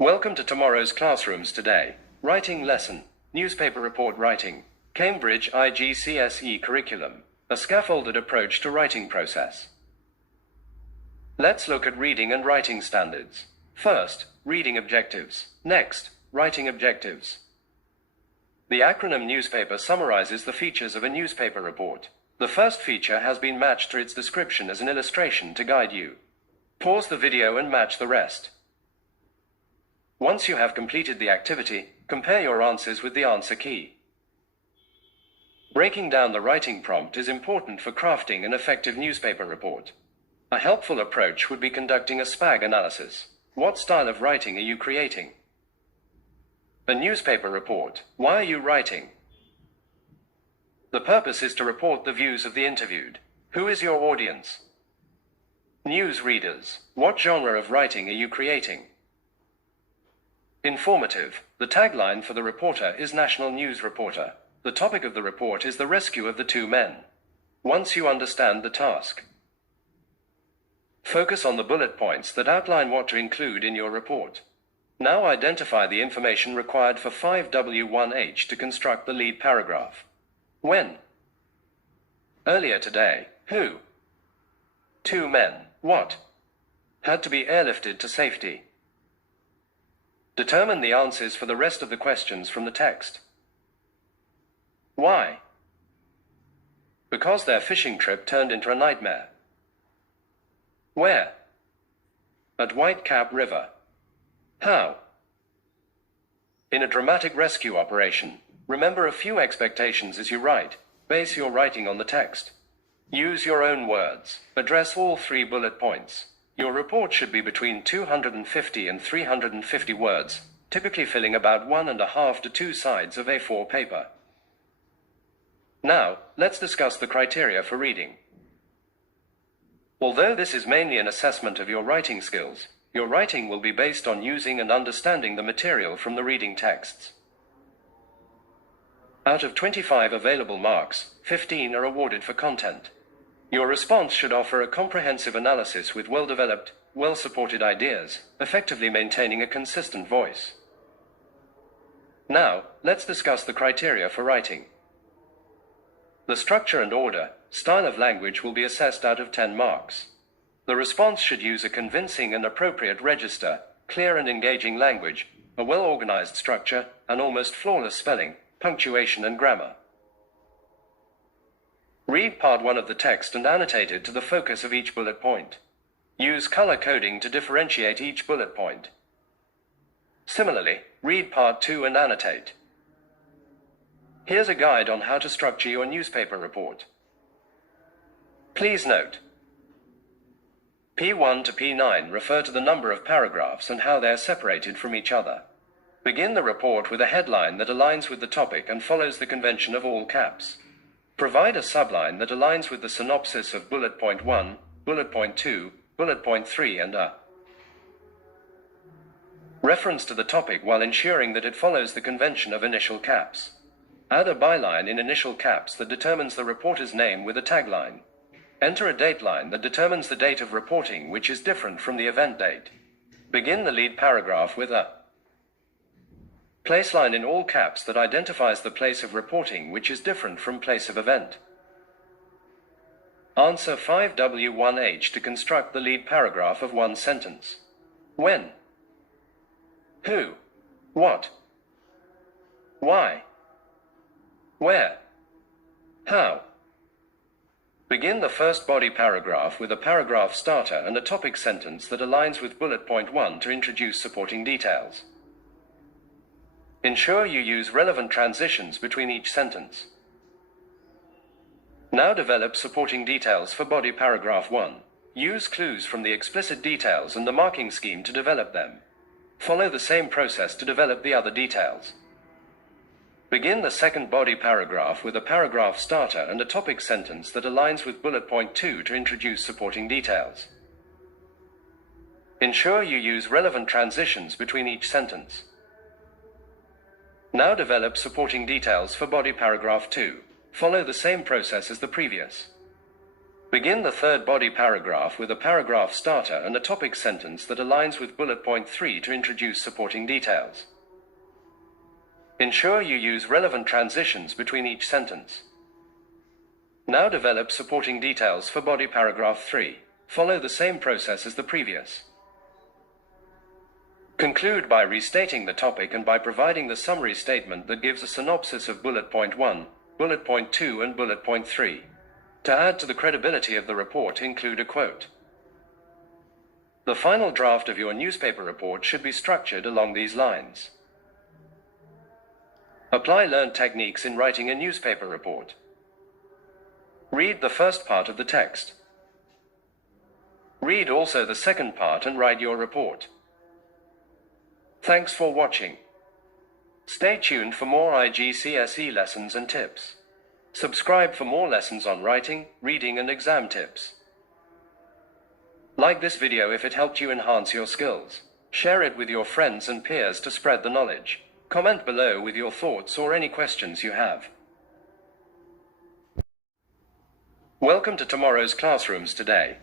Welcome to tomorrow's classrooms today. Writing lesson, newspaper report writing, Cambridge IGCSE curriculum, a scaffolded approach to writing process. Let's look at reading and writing standards. First, reading objectives. Next, writing objectives. The acronym newspaper summarizes the features of a newspaper report. The first feature has been matched to its description as an illustration to guide you. Pause the video and match the rest. Once you have completed the activity, compare your answers with the answer key. Breaking down the writing prompt is important for crafting an effective newspaper report. A helpful approach would be conducting a SPAG analysis. What style of writing are you creating? A newspaper report. Why are you writing? The purpose is to report the views of the interviewed. Who is your audience? News readers. What genre of writing are you creating? Informative. The tagline for the reporter is National News Reporter. The topic of the report is the rescue of the two men. Once you understand the task, focus on the bullet points that outline what to include in your report. Now identify the information required for 5W1H to construct the lead paragraph. When? Earlier today. Who? Two men. What? Had to be airlifted to safety. Determine the answers for the rest of the questions from the text. Why? Because their fishing trip turned into a nightmare. Where? At Whitecap River. How? In a dramatic rescue operation. Remember a few expectations as you write. Base your writing on the text. Use your own words. Address all 3 bullet points. Your report should be between 250 and 350 words, typically filling about 1.5 to 2 sides of A4 paper. Now, let's discuss the criteria for reading. Although this is mainly an assessment of your writing skills, your writing will be based on using and understanding the material from the reading texts. Out of 25 available marks, 15 are awarded for content. Your response should offer a comprehensive analysis with well-developed, well-supported ideas, effectively maintaining a consistent voice. Now, let's discuss the criteria for writing. The structure and order, style of language will be assessed out of 10 marks. The response should use a convincing and appropriate register, clear and engaging language, a well-organized structure, and almost flawless spelling, punctuation and grammar. Read part 1 of the text and annotate it to the focus of each bullet point. Use color coding to differentiate each bullet point. Similarly, read part 2 and annotate. Here's a guide on how to structure your newspaper report. Please note, P1 to P9 refer to the number of paragraphs and how they are separated from each other. Begin the report with a headline that aligns with the topic and follows the convention of all caps. Provide a subline that aligns with the synopsis of bullet point 1, bullet point 2, bullet point 3 and a reference to the topic while ensuring that it follows the convention of initial caps. Add a byline in initial caps that determines the reporter's name with a tagline. Enter a dateline that determines the date of reporting, which is different from the event date. Begin the lead paragraph with a placeline in all caps that identifies the place of reporting, which is different from place of event. Answer 5W1H to construct the lead paragraph of 1 sentence. When? Who? What? Why? Where? How? Begin the first body paragraph with a paragraph starter and a topic sentence that aligns with bullet point 1 to introduce supporting details. Ensure you use relevant transitions between each sentence. Now develop supporting details for body paragraph 1. Use clues from the explicit details and the marking scheme to develop them. Follow the same process to develop the other details. Begin the second body paragraph with a paragraph starter and a topic sentence that aligns with bullet point 2 to introduce supporting details. Ensure you use relevant transitions between each sentence. Now develop supporting details for body paragraph 2. Follow the same process as the previous. Begin the third body paragraph with a paragraph starter and a topic sentence that aligns with bullet point 3 to introduce supporting details. Ensure you use relevant transitions between each sentence. Now develop supporting details for body paragraph 3. Follow the same process as the previous. Conclude by restating the topic and by providing the summary statement that gives a synopsis of bullet point 1, bullet point 2 and bullet point 3. To add to the credibility of the report, include a quote. The final draft of your newspaper report should be structured along these lines. Apply learned techniques in writing a newspaper report. Read the first part of the text. Read also the second part and write your report. Thanks for watching. Stay tuned for more IGCSE lessons and tips. Subscribe for more lessons on writing, reading and exam tips. Like this video if it helped you enhance your skills. Share it with your friends and peers to spread the knowledge. Comment below with your thoughts or any questions you have. Welcome to tomorrow's classrooms today.